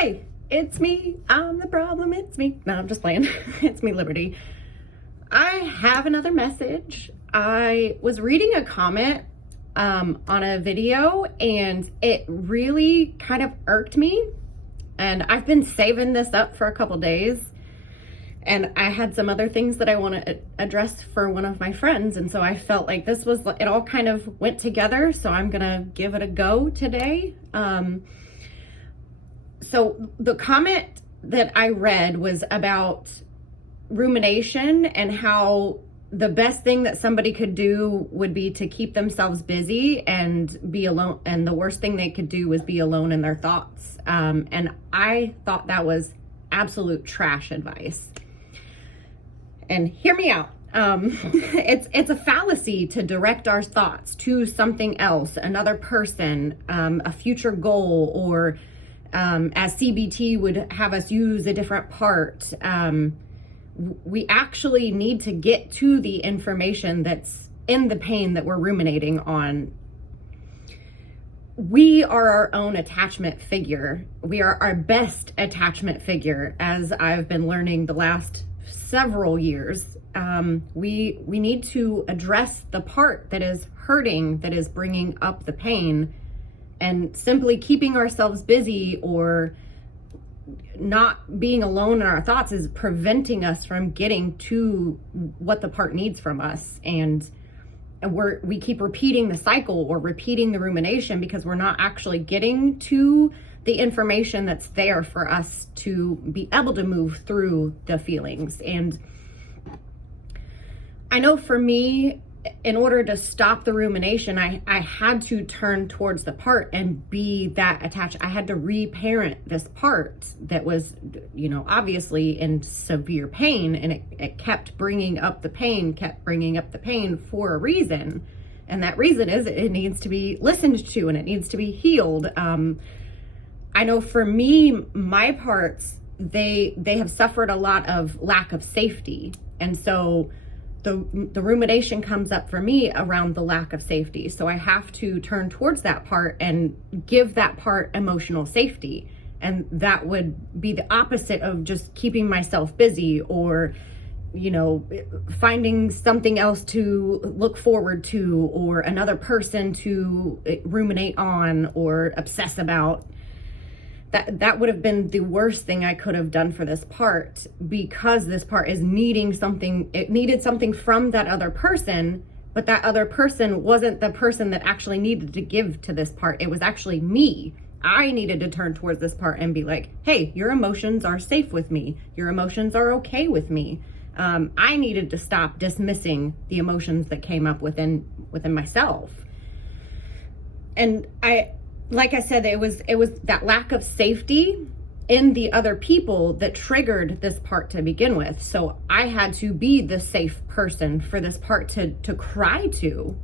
Hi, it's me. I'm the problem. It's me. No, I'm just playing. It's me, Liberty. I have another message. I was reading a comment on a video and it really kind of irked me. And I've been saving this up for a couple days. And I had some other things that I want to address for one of my friends. And so I felt like it all kind of went together. So I'm going to give it a go today. So the comment that I read was about rumination and how the best thing that somebody could do would be to keep themselves busy and be alone. And the worst thing they could do was be alone in their thoughts. And I thought that was absolute trash advice. And hear me out. It's a fallacy to direct our thoughts to something else, another person, a future goal, or as CBT would have us use a different part. We actually need to get to the information that's in the pain that we're ruminating on. We are our own attachment figure. We are our best attachment figure, as I've been learning the last several years. We need to address the part that is hurting, that is bringing up the pain, and simply keeping ourselves busy or not being alone in our thoughts is preventing us from getting to what the part needs from us. And we keep repeating the cycle or repeating the rumination because we're not actually getting to the information that's there for us to be able to move through the feelings. And I know for me, in order to stop the rumination, I had to turn towards the part and be that attached. I had to reparent this part that was, obviously in severe pain, and it kept bringing up the pain for a reason. And that reason is it needs to be listened to and it needs to be healed. I know for me, my parts, they have suffered a lot of lack of safety. And so the rumination comes up for me around the lack of safety. So I have to turn towards that part and give that part emotional safety. And that would be the opposite of just keeping myself busy or, finding something else to look forward to or another person to ruminate on or obsess about. That would have been the worst thing I could have done for this part, because this part is needing something. It needed something from that other person, but that other person wasn't the person that actually needed to give to this part. It was actually me. I needed to turn towards this part and be like, hey, your emotions are safe with me. Your emotions are okay with me. I needed to stop dismissing the emotions that came up within myself. And like I said, it was that lack of safety in the other people that triggered this part to begin with. So I had to be the safe person for this part to cry to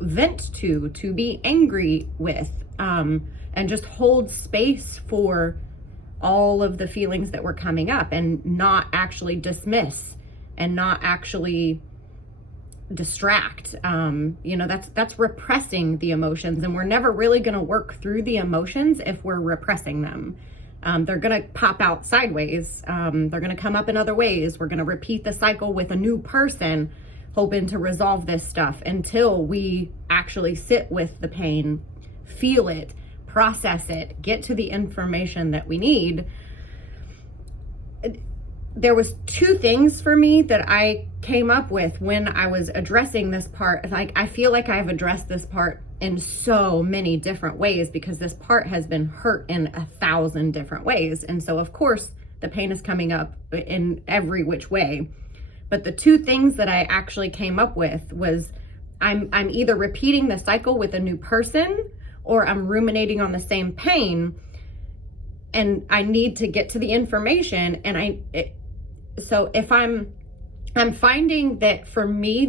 vent to be angry with, and just hold space for all of the feelings that were coming up and not actually dismiss and not actually distract. That's repressing the emotions, and we're never really going to work through the emotions if we're repressing them. They're going to pop out sideways. They're going to come up in other ways. We're going to repeat the cycle with a new person, hoping to resolve this stuff until we actually sit with the pain, feel it, process it, get to the information that we need. There was two things for me that I came up with when I was addressing this part. Like, I feel like I've addressed this part in so many different ways because this part has been hurt in 1,000 different ways. And so of course the pain is coming up in every which way. But the two things that I actually came up with was I'm either repeating the cycle with a new person or I'm ruminating on the same pain, and I need to get to the information. And so if I'm finding that for me,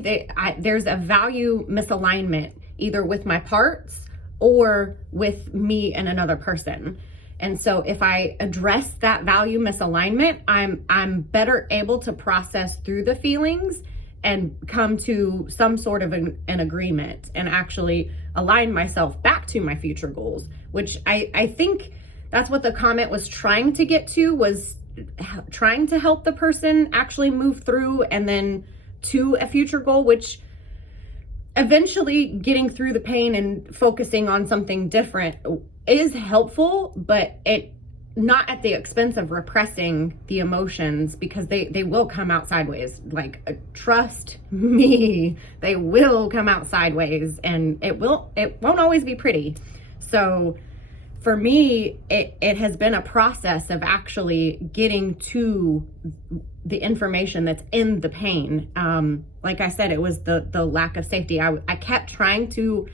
there's a value misalignment either with my parts or with me and another person. And so if I address that value misalignment, I'm better able to process through the feelings and come to some sort of an agreement and actually align myself back to my future goals, which I think that's what the comment was trying to get to, was trying to help the person actually move through and then to a future goal, which eventually getting through the pain and focusing on something different is helpful, but it not at the expense of repressing the emotions, because they will come out sideways. Like, trust me, they will come out sideways, and it won't always be pretty. So for me, it has been a process of actually getting to the information that's in the pain. Like I said, it was the lack of safety. I kept trying to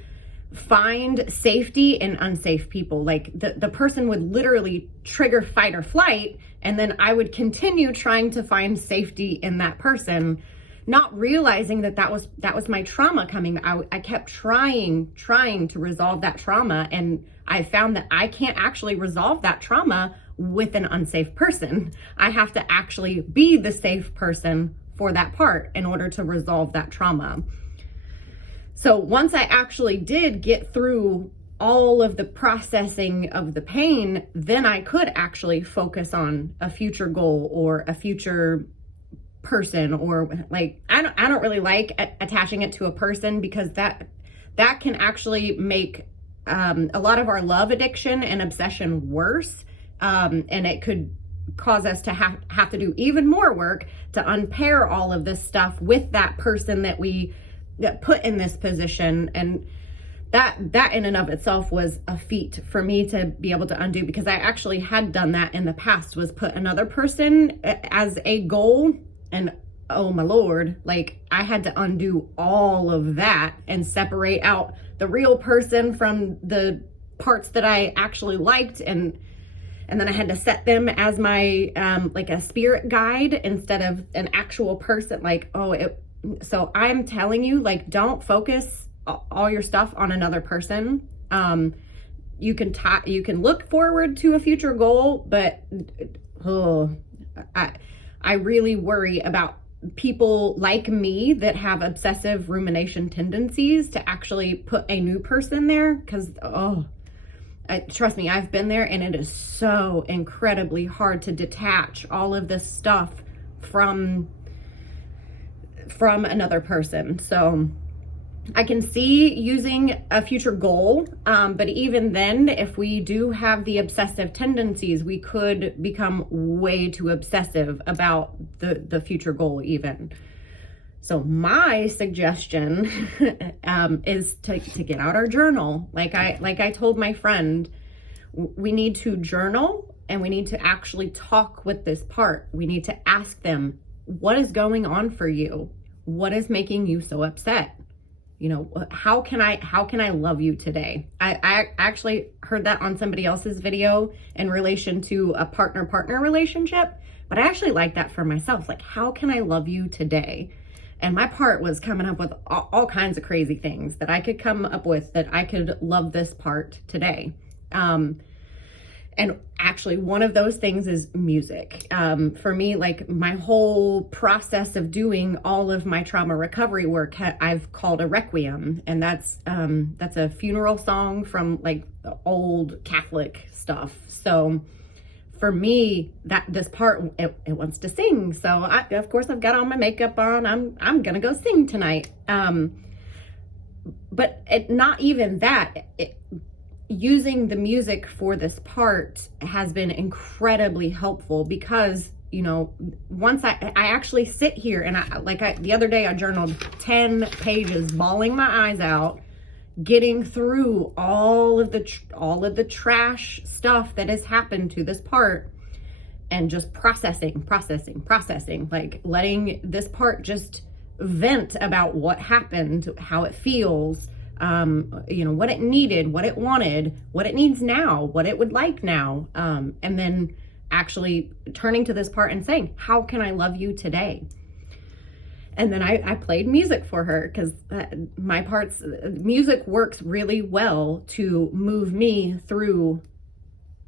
find safety in unsafe people. Like the person would literally trigger fight or flight, and then I would continue trying to find safety in that person, not realizing that was my trauma coming out. I kept trying to resolve that trauma, and I found that I can't actually resolve that trauma with an unsafe person. I have to actually be the safe person for that part in order to resolve that trauma. So once I actually did get through all of the processing of the pain, then I could actually focus on a future goal or a future person, or like, I don't really like attaching it to a person, because that can actually make a lot of our love addiction and obsession worse. And it could cause us to have to do even more work to unpair all of this stuff with that person that we put in this position. And that in and of itself was a feat for me to be able to undo, because I actually had done that in the past, was put another person as a goal, and oh my Lord, like I had to undo all of that and separate out the real person from the parts that I actually liked, and then I had to set them as my like a spirit guide instead of an actual person. Like, so I'm telling you, like, don't focus all your stuff on another person. You can look forward to a future goal, but I really worry about people like me that have obsessive rumination tendencies to actually put a new person there, because trust me, I've been there, and it is so incredibly hard to detach all of this stuff from another person. So I can see using a future goal, but even then, if we do have the obsessive tendencies, we could become way too obsessive about the future goal even. So my suggestion is to get out our journal. Like I told my friend, we need to journal, and we need to actually talk with this part. We need to ask them, what is going on for you? What is making you so upset? You know, how can I love you today? I actually heard that on somebody else's video in relation to a partner relationship, but I actually like that for myself. Like, how can I love you today? And my part was coming up with all kinds of crazy things that I could come up with that I could love this part today. And actually, one of those things is music. For me, like, my whole process of doing all of my trauma recovery work, I've called a requiem, and that's a funeral song from like the old Catholic stuff. So for me, this part, it wants to sing. So of course I've got all my makeup on. I'm gonna go sing tonight. But not even that. Using the music for this part has been incredibly helpful, because, you know, once I actually sit here and the other day I journaled 10 pages, bawling my eyes out, getting through all of the trash stuff that has happened to this part, and just processing, like letting this part just vent about what happened, how it feels, you know, what it needed, what it wanted, what it needs now, what it would like now. And then actually turning to this part and saying, how can I love you today? And then I played music for her, because music works really well to move me through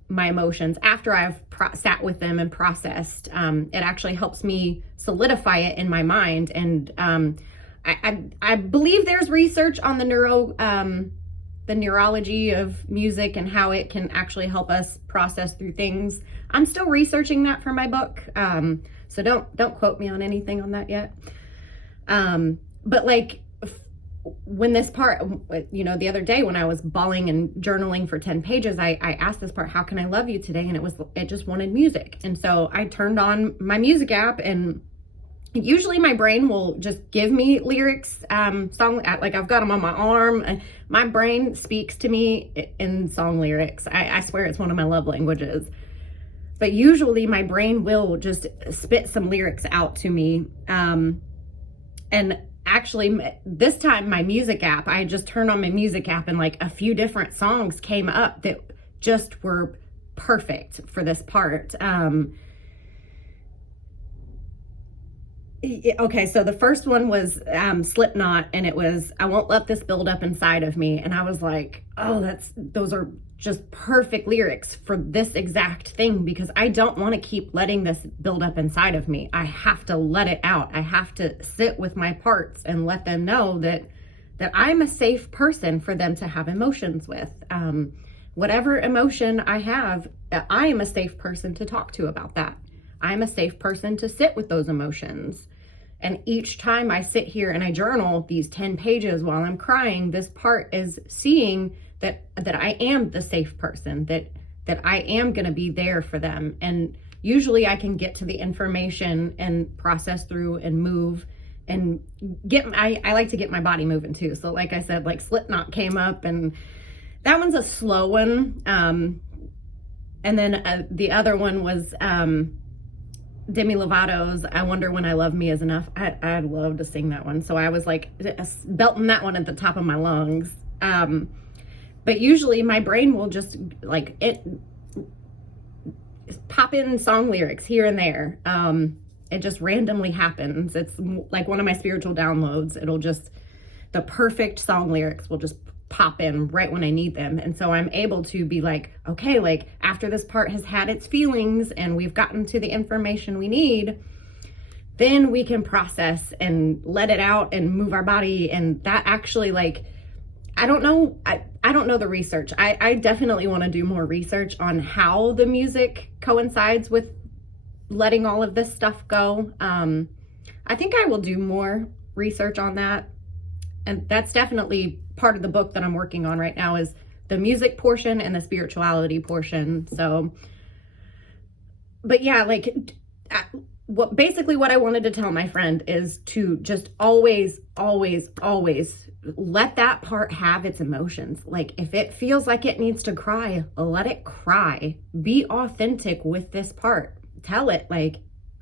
my emotions after I've sat with them and processed. It actually helps me solidify it in my mind. And I believe there's research on the the neurology of music and how it can actually help us process through things. I'm still researching that for my book. So don't quote me on anything on that yet. But like when this part, you know, the other day when I was bawling and journaling for 10 pages, I asked this part, how can I love you today? And it just wanted music. And so I turned on my music app, and usually my brain will just give me lyrics, song, like I've got them on my arm. And my brain speaks to me in song lyrics. I swear it's one of my love languages. But usually my brain will just spit some lyrics out to me. And actually this time my music app, I just turned on my music app and like a few different songs came up that just were perfect for this part. Okay, so the first one was Slipknot, and it was I Won't Let This Build Up Inside of Me. And I was like, oh, those are just perfect lyrics for this exact thing, because I don't want to keep letting this build up inside of me. I have to let it out. I have to sit with my parts and let them know that I'm a safe person for them to have emotions with. Whatever emotion I have, I am a safe person to talk to about that. I'm a safe person to sit with those emotions. And each time I sit here and I journal these 10 pages while I'm crying, this part is seeing that I am the safe person, that I am going to be there for them. And usually I can get to the information and process through and move and I like to get my body moving too. So like I said, like Slipknot came up, and that one's a slow one. And then the other one was Demi Lovato's I Wonder When I Love Me Is Enough. I'd love to sing that one. So I was like belting that one at the top of my lungs. But usually my brain will just like pop in song lyrics here and there. It just randomly happens. It's like one of my spiritual downloads. The perfect song lyrics will just pop in right when I need them. And so I'm able to be like, okay, like after this part has had its feelings and we've gotten to the information we need, then we can process and let it out and move our body. And that actually, like, I don't know the research. I definitely want to do more research on how the music coincides with letting all of this stuff go. I think I will do more research on that. And that's definitely part of the book that I'm working on right now, is the music portion and the spirituality portion. So, but yeah, like what I wanted to tell my friend is to just always let that part have its emotions. Like if it feels like it needs to cry, let it cry. Be authentic with this part. Tell it, like,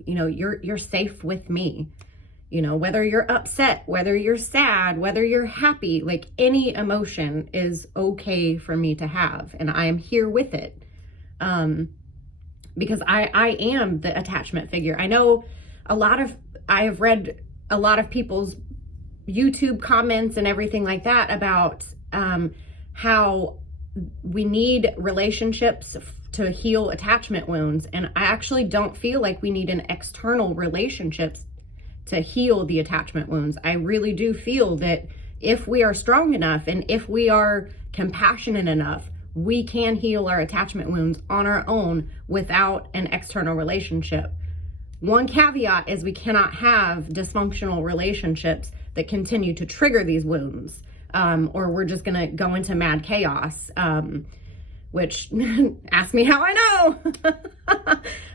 you know, you're safe with me. You know, whether you're upset, whether you're sad, whether you're happy, like any emotion is okay for me to have, and I am here with it. Because I am the attachment figure. I know I have read a lot of people's YouTube comments and everything like that about how we need relationships to heal attachment wounds. And I actually don't feel like we need an external relationships to heal the attachment wounds. I really do feel that if we are strong enough and if we are compassionate enough, we can heal our attachment wounds on our own without an external relationship. One caveat is we cannot have dysfunctional relationships that continue to trigger these wounds, or we're just gonna go into mad chaos, which ask me how I know.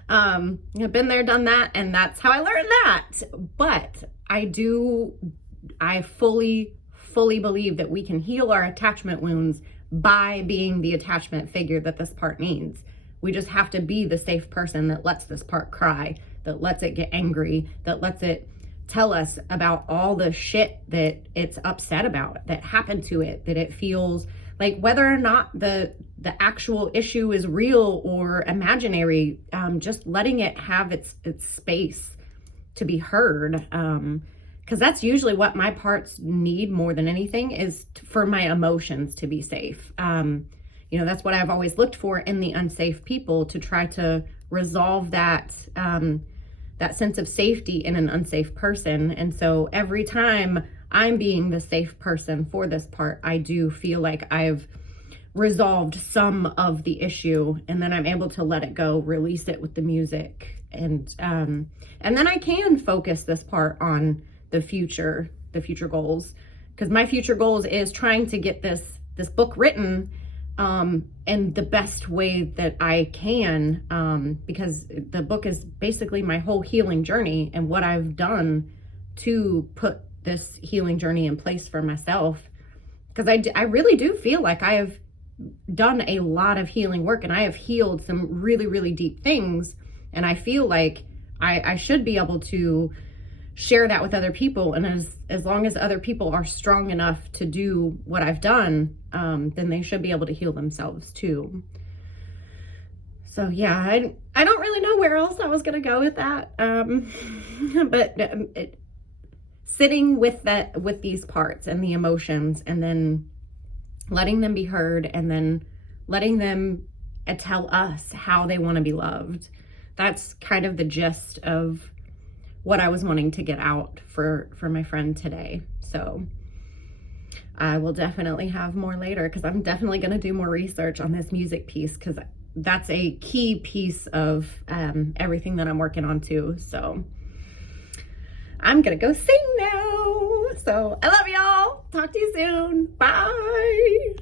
I've been there, done that, and that's how I learned that. But I fully believe that we can heal our attachment wounds by being the attachment figure that this part needs. We just have to be the safe person that lets this part cry, that lets it get angry, that lets it tell us about all the shit that it's upset about, that happened to it, that it feels like, whether or not the actual issue is real or imaginary, just letting it have its space to be heard. Because that's usually what my parts need more than anything, is for my emotions to be safe. You know, that's what I've always looked for in the unsafe people, to try to resolve that sense of safety in an unsafe person. And so every time I'm being the safe person for this part, I do feel like I've resolved some of the issue, and then I'm able to let it go, release it with the music, and then I can focus this part on the future goals, because my future goals is trying to get this book written in the best way that I can, because the book is basically my whole healing journey and what I've done to put this healing journey in place for myself. Because I really do feel like I have done a lot of healing work, and I have healed some really, really deep things. And I feel like I should be able to share that with other people. And as long as other people are strong enough to do what I've done, then they should be able to heal themselves too. So yeah, I don't really know where else I was going to go with that. But sitting with these parts and the emotions, and then letting them be heard, and then letting them tell us how they want to be loved. That's kind of the gist of what I was wanting to get out for my friend today. So I will definitely have more later, because I'm definitely going to do more research on this music piece, because that's a key piece of everything that I'm working on too. So I'm going to go sing now. So I love y'all. Talk to you soon. Bye.